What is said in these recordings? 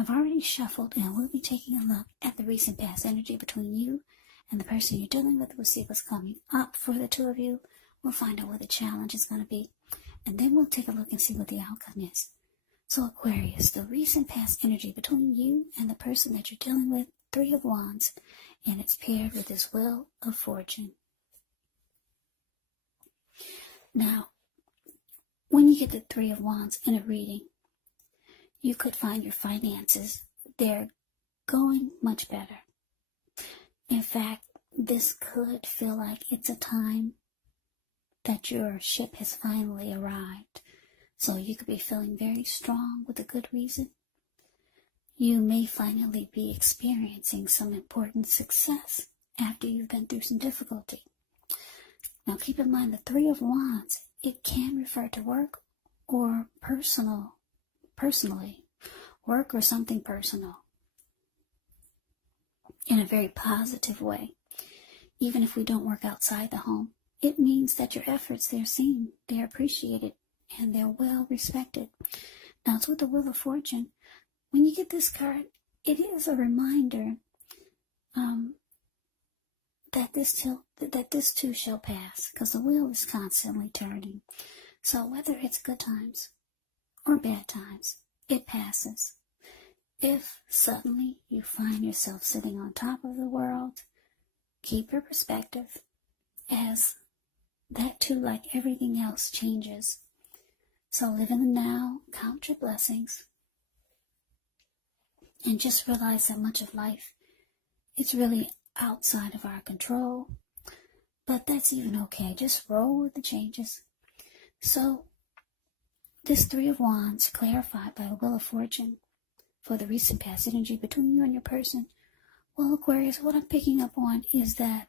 I've already shuffled, and we'll be taking a look at the recent past energy between you and the person you're dealing with. We'll see what's coming up for the two of you. We'll find out what the challenge is going to be, and then we'll take a look and see what the outcome is. So Aquarius, the recent past energy between you and the person that you're dealing with, Three of Wands, and it's paired with this Wheel of Fortune. Now, when you get the Three of Wands in a reading, you could find your finances, they're going much better. In fact, this could feel like it's a time that your ship has finally arrived. So you could be feeling very strong with a good reason. You may finally be experiencing some important success after you've been through some difficulty. Now keep in mind the Three of Wands, it can refer to work or personally, work or something personal in a very positive way. Even if we don't work outside the home, it means that your efforts, they're seen, they're appreciated, and they're well respected. Now it's with the Wheel of Fortune. When you get this card, it is a reminder that this too shall pass, because the wheel is constantly turning. So whether it's good times or bad times, it passes. If suddenly you find yourself sitting on top of the world, keep your perspective, as that too, like everything else, changes. So live in the now, count your blessings, and just realize that much of life, it's really outside of our control. But that's even okay. Just roll with the changes. So this Three of Wands, clarified by the Wheel of Fortune, for the recent past energy between you and your person. Well, Aquarius, what I'm picking up on is that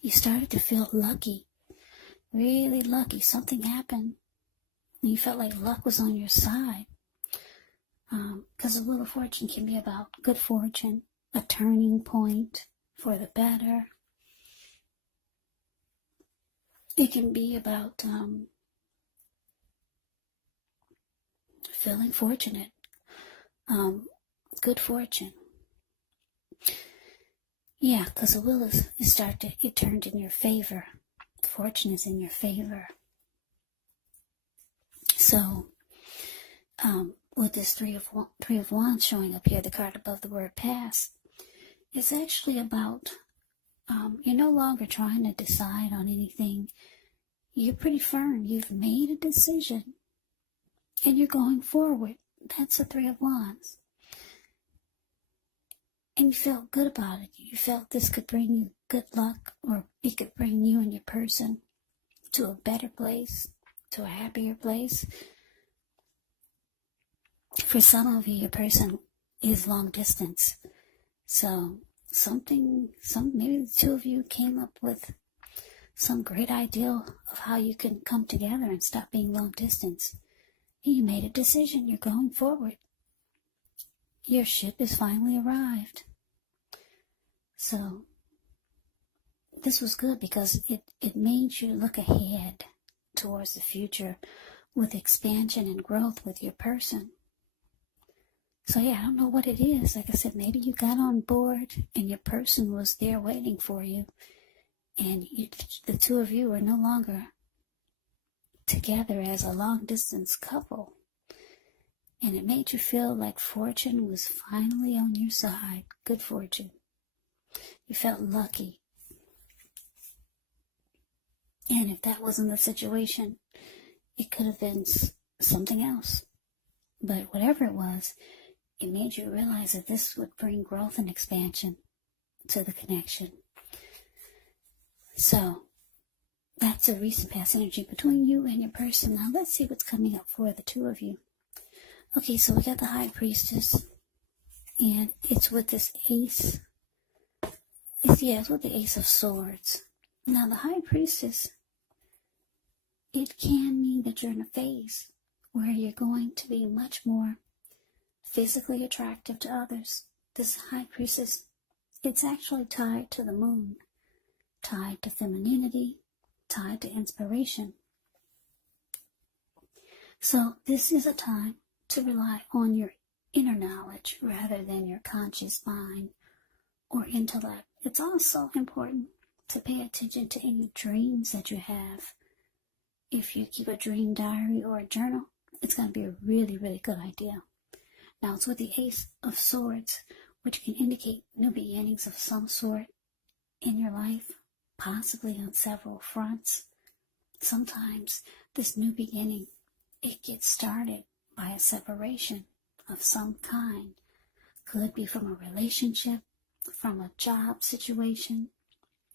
you started to feel lucky, really lucky. Something happened, and you felt like luck was on your side. Because the Wheel of Fortune can be about good fortune, a turning point for the better. It can be about feeling fortunate, good fortune. Yeah, because the wheel it turned in your favor. Fortune is in your favor. So, with this Three of Wands showing up here, the card above the word pass, it's actually about, you're no longer trying to decide on anything. You're pretty firm. You've made a decision, and you're going forward. That's the Three of Wands. And you felt good about it. You felt this could bring you good luck, or it could bring you and your person to a better place, to a happier place. For some of you, your person is long distance. So maybe the two of you came up with some great ideal of how you can come together and stop being long distance. And you made a decision. You're going forward. Your ship has finally arrived. So this was good because it made you look ahead towards the future with expansion and growth with your person. So yeah, I don't know what it is. Like I said, maybe you got on board and your person was there waiting for you. And the two of you are no longer together as a long-distance couple. And it made you feel like fortune was finally on your side. Good fortune. You felt lucky. And if that wasn't the situation, it could have been something else. But whatever it was, it made you realize that this would bring growth and expansion to the connection. So, that's a recent past energy between you and your person. Now let's see what's coming up for the two of you. Okay, so we got the High Priestess, and it's with this Ace. It's with the Ace of Swords. Now the High Priestess, it can mean that you're in a phase where you're going to be much more physically attractive to others. This High Priestess, it's actually tied to the moon, tied to femininity, tied to inspiration. So this is a time to rely on your inner knowledge rather than your conscious mind or intellect. It's also important to pay attention to any dreams that you have. If you keep a dream diary or a journal, it's going to be a really, really good idea. Now, it's with the Ace of Swords, which can indicate new beginnings of some sort in your life, possibly on several fronts. Sometimes this new beginning, it gets started by a separation of some kind. Could be from a relationship, from a job situation,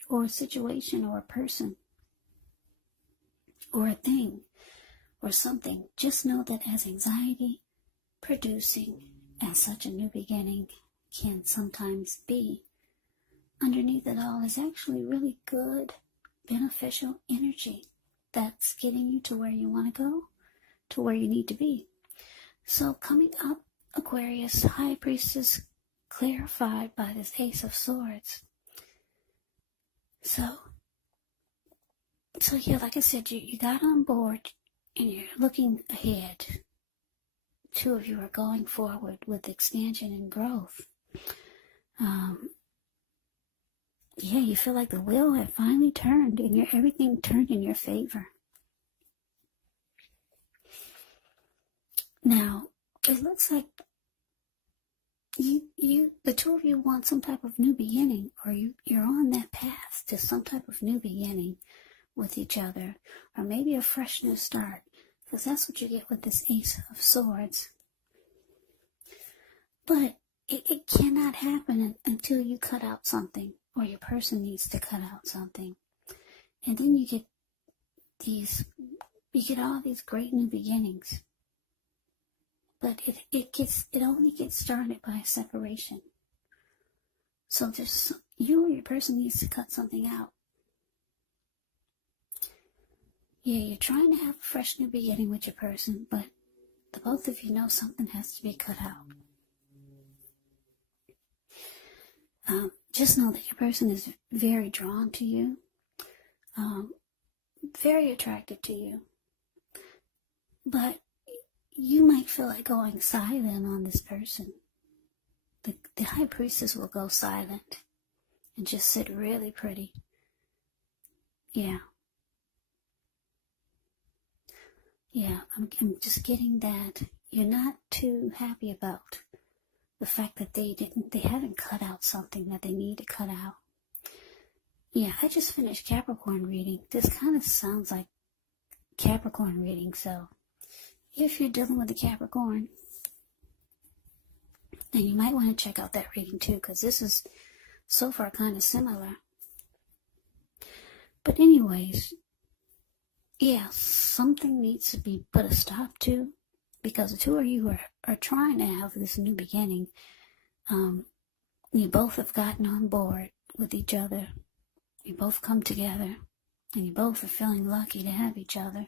or a situation or a person, or a thing, or something. Just know that as anxiety producing as such a new beginning can sometimes be, underneath it all is actually really good, beneficial energy that's getting you to where you want to go, to where you need to be. So coming up, Aquarius, High Priestess, clarified by this Ace of Swords. So yeah, like I said, you got on board and you're looking ahead. Two of you are going forward with expansion and growth. Yeah, you feel like the wheel had finally turned and everything turned in your favor. Now, it looks like the two of you want some type of new beginning, or you're on that path to some type of new beginning with each other, or maybe a fresh new start, because that's what you get with this Ace of Swords. But it cannot happen until you cut out something, or your person needs to cut out something. And then you get all these great new beginnings. But it only gets started by a separation. So you or your person needs to cut something out. Yeah, you're trying to have a fresh new beginning with your person, but the both of you know something has to be cut out. Just know that your person is very drawn to you, very attracted to you, but you might feel like going silent on this person. The High Priestess will go silent and just sit really pretty. Yeah, I'm just getting that you're not too happy about the fact that they haven't cut out something that they need to cut out. Yeah, I just finished Capricorn reading. This kind of sounds like Capricorn reading, so if you're dealing with a Capricorn, then you might want to check out that reading too, because this is so far kind of similar. But anyways, yeah, something needs to be put a stop to, because the two of you are trying to have this new beginning. You both have gotten on board with each other. You both come together, and you both are feeling lucky to have each other.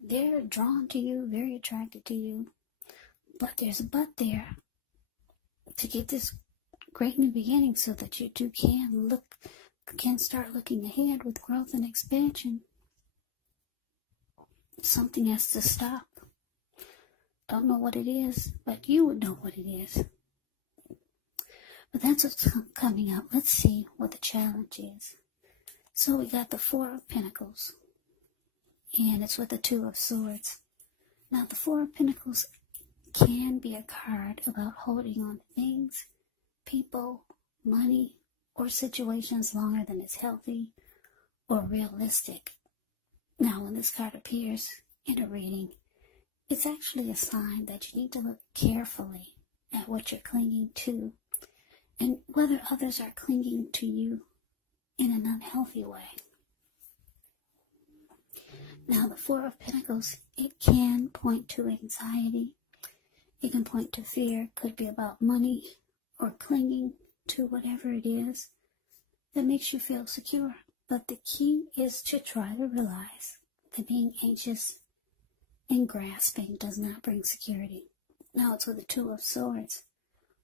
They're drawn to you, very attracted to you, but there's a but there to get this great new beginning so that you two can start looking ahead with growth and expansion. Something has to stop. Don't know what it is, but you would know what it is. But that's what's coming up. Let's see what the challenge is. So we got the Four of Pentacles, and it's with the Two of Swords. Now the Four of Pentacles can be a card about holding on to things, people, money, or situations longer than it's healthy or realistic. Now when this card appears in a reading, it's actually a sign that you need to look carefully at what you're clinging to and whether others are clinging to you in an unhealthy way. Now the Four of Pentacles, it can point to anxiety. It can point to fear. It could be about money or clinging to whatever it is that makes you feel secure. But the key is to try to realize that being anxious and grasping does not bring security. Now it's with the Two of Swords,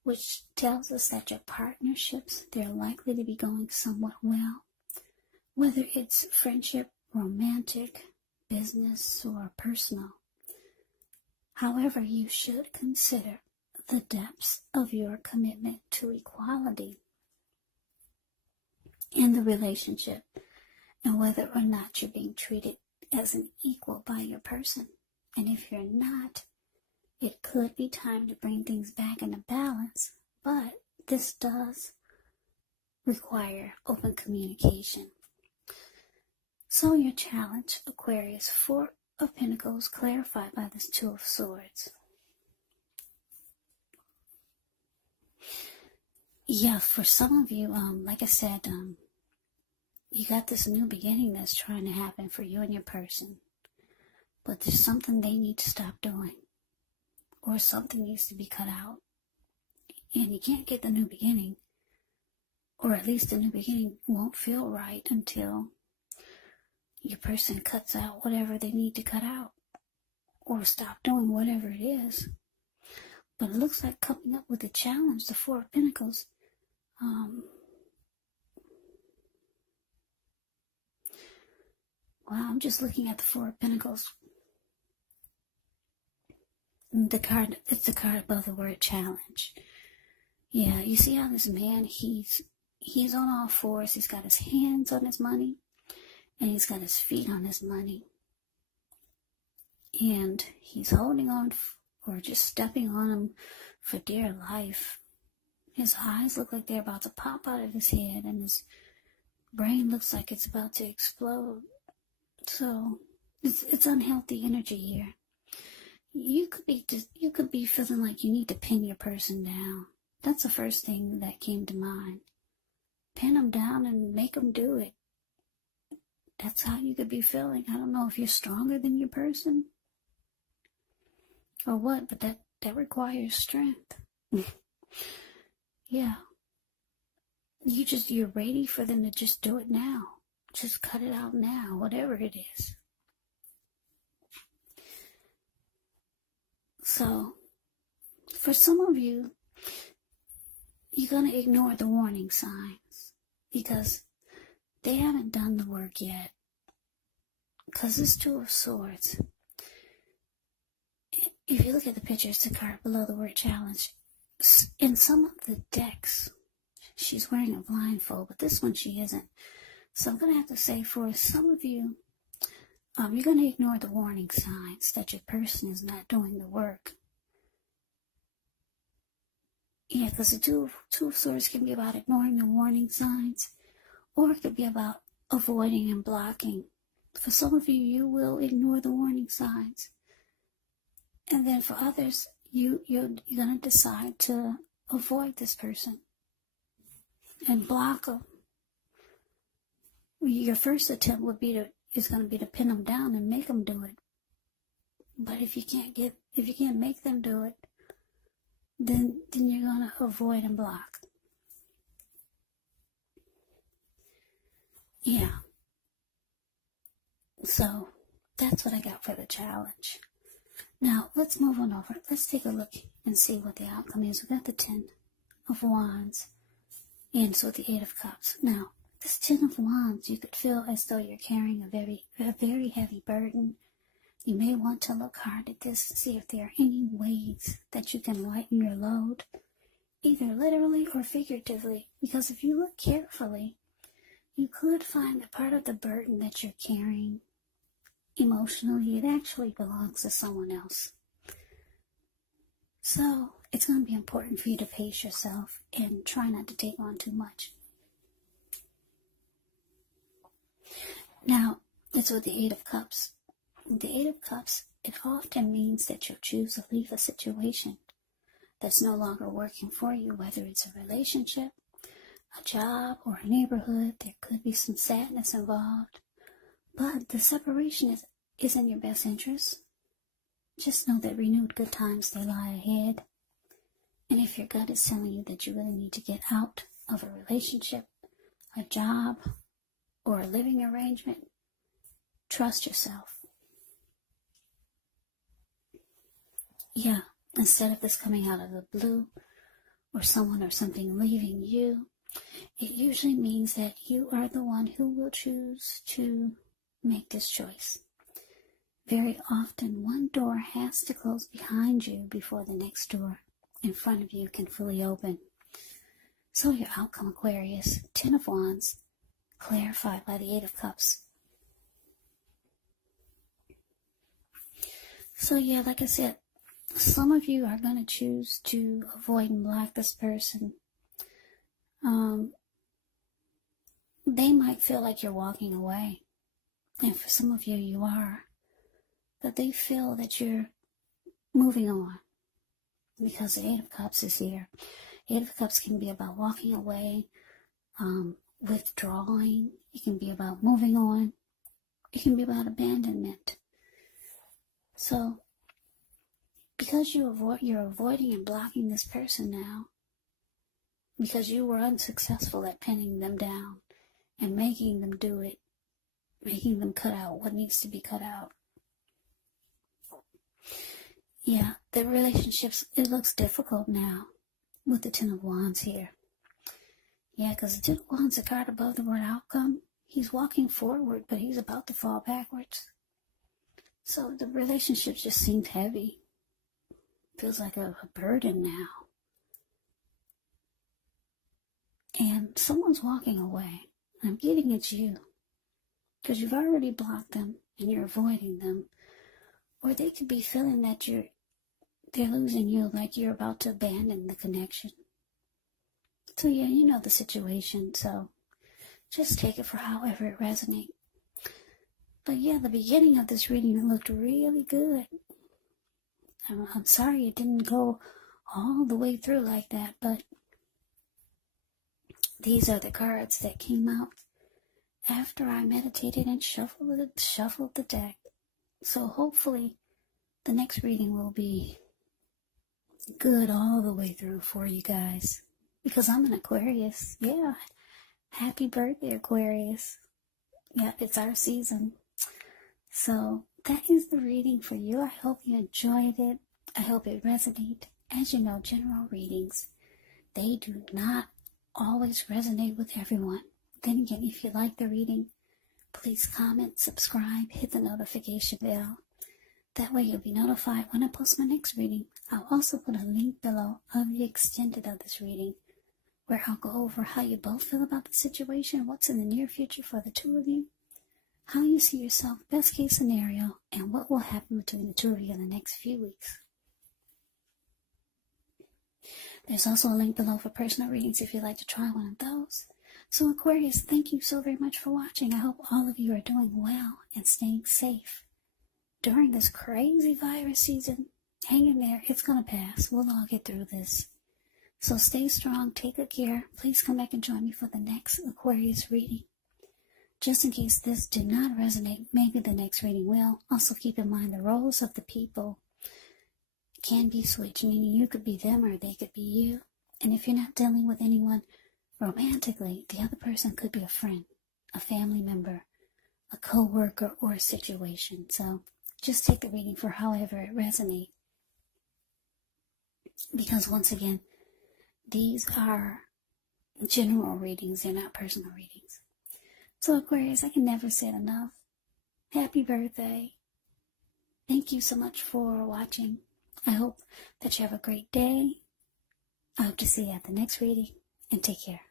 which tells us that your partnerships, they're likely to be going somewhat well. Whether it's friendship, romantic, business, or personal. However, you should consider the depths of your commitment to equality in the relationship and whether or not you're being treated as an equal by your person. And if you're not, it could be time to bring things back into balance, but this does require open communication. So your challenge, Aquarius, 4 of Pentacles, clarified by this 2 of Swords. Yeah, for some of you, like I said, you got this new beginning that's trying to happen for you and your person. But there's something they need to stop doing. Or something needs to be cut out. And you can't get the new beginning. Or at least the new beginning won't feel right until your person cuts out whatever they need to cut out. Or stop doing whatever it is. But it looks like coming up with a challenge, the 4 of Pentacles. Wow, I'm just looking at the 4 of Pentacles. The card, it's the card above the word challenge. Yeah, you see how this man, he's on all fours. He's got his hands on his money, and he's got his feet on his money. And he's holding on, or just stepping on him for dear life. His eyes look like they're about to pop out of his head, and his brain looks like it's about to explode. So, it's unhealthy energy here. You could be feeling like you need to pin your person down. That's the first thing that came to mind. Pin them down and make them do it. That's how you could be feeling. I don't know if you're stronger than your person or what, but that requires strength. Yeah. You're ready for them to just do it now. Just cut it out now, whatever it is. So, for some of you, you're going to ignore the warning signs because they haven't done the work yet. Because this 2 of Swords, if you look at the picture, it's the card below the word challenge. In some of the decks, she's wearing a blindfold, but this one she isn't. So I'm going to have to say for some of you, you're going to ignore the warning signs that your person is not doing the work. Yeah, because the two of Swords can be about ignoring the warning signs, or it could be about avoiding and blocking. For some of you, you will ignore the warning signs. And then for others, you're going to decide to avoid this person and block them. Your first attempt is going to be to pin them down and make them do it. But if you can't make them do it, then you're going to avoid and block. Yeah. So that's what I got for the challenge. Now let's move on over. Let's take a look and see what the outcome is. We got the 10 of Wands and so the 8 of Cups. Now, this 10 of Wands, you could feel as though you're carrying a very heavy burden. You may want to look hard at this and see if there are any ways that you can lighten your load, either literally or figuratively, because if you look carefully, you could find that part of the burden that you're carrying emotionally, it actually belongs to someone else. So, it's going to be important for you to pace yourself and try not to take on too much. Now, it's with the 8 of Cups. The 8 of Cups, it often means that you'll choose to leave a situation that's no longer working for you, whether it's a relationship, a job, or a neighborhood. There could be some sadness involved. But the separation is in your best interest. Just know that renewed good times, they lie ahead. And if your gut is telling you that you really need to get out of a relationship, a job, or a living arrangement, trust yourself. Yeah, instead of this coming out of the blue, or someone or something leaving you, it usually means that you are the one who will choose to make this choice. very often one door has to close behind you before the next door in front of you can fully open. So your outcome, Aquarius, 10 of Wands, clarified by the 8 of Cups. So yeah, like I said, some of you are going to choose to avoid and block this person. They might feel like you're walking away. And for some of you, you are. But they feel that you're moving on. Because the 8 of Cups is here. 8 of Cups can be about walking away, withdrawing. It can be about moving on. It can be about abandonment. So, because you're avoiding and blocking this person now, because you were unsuccessful at pinning them down and making them do it, making them cut out what needs to be cut out. Yeah, the relationships, it looks difficult now with the 10 of Wands here. Yeah, because the 10 of Wands, the card above the word outcome, he's walking forward, but he's about to fall backwards. So the relationship just seemed heavy. Feels like a burden now. And someone's walking away. I'm getting it's you. Because you've already blocked them and you're avoiding them. Or they could be feeling that they're losing you, like you're about to abandon the connection. So yeah, you know the situation, so just take it for however it resonates. But yeah, the beginning of this reading looked really good. I'm sorry it didn't go all the way through like that, but these are the cards that came out after I meditated and shuffled the deck. So hopefully the next reading will be good all the way through for you guys. Because I'm an Aquarius. Yeah. Happy birthday, Aquarius. Yep, it's our season. So that is the reading for you. I hope you enjoyed it. I hope it resonated. As you know, general readings, they do not always resonate with everyone. Then again, if you like the reading, please comment, subscribe, hit the notification bell. That way you'll be notified when I post my next reading. I'll also put a link below of the extended of this reading, where I'll go over how you both feel about the situation, what's in the near future for the two of you, how you see yourself, best case scenario, and what will happen between the two of you in the next few weeks. There's also a link below for personal readings if you'd like to try one of those. So Aquarius, thank you so very much for watching. I hope all of you are doing well and staying safe during this crazy virus season. Hang in there. It's going to pass. We'll all get through this. So stay strong. Take good care. Please come back and join me for the next Aquarius reading. Just in case this did not resonate, maybe the next reading will. Also keep in mind the roles of the people can be switched, meaning you could be them or they could be you. And if you're not dealing with anyone romantically, the other person could be a friend, a family member, a co-worker, or a situation. So just take the reading for however it resonates. Because once again, these are general readings, they're not personal readings. So Aquarius, I can never say it enough. Happy birthday. Thank you so much for watching. I hope that you have a great day. I hope to see you at the next reading, and take care.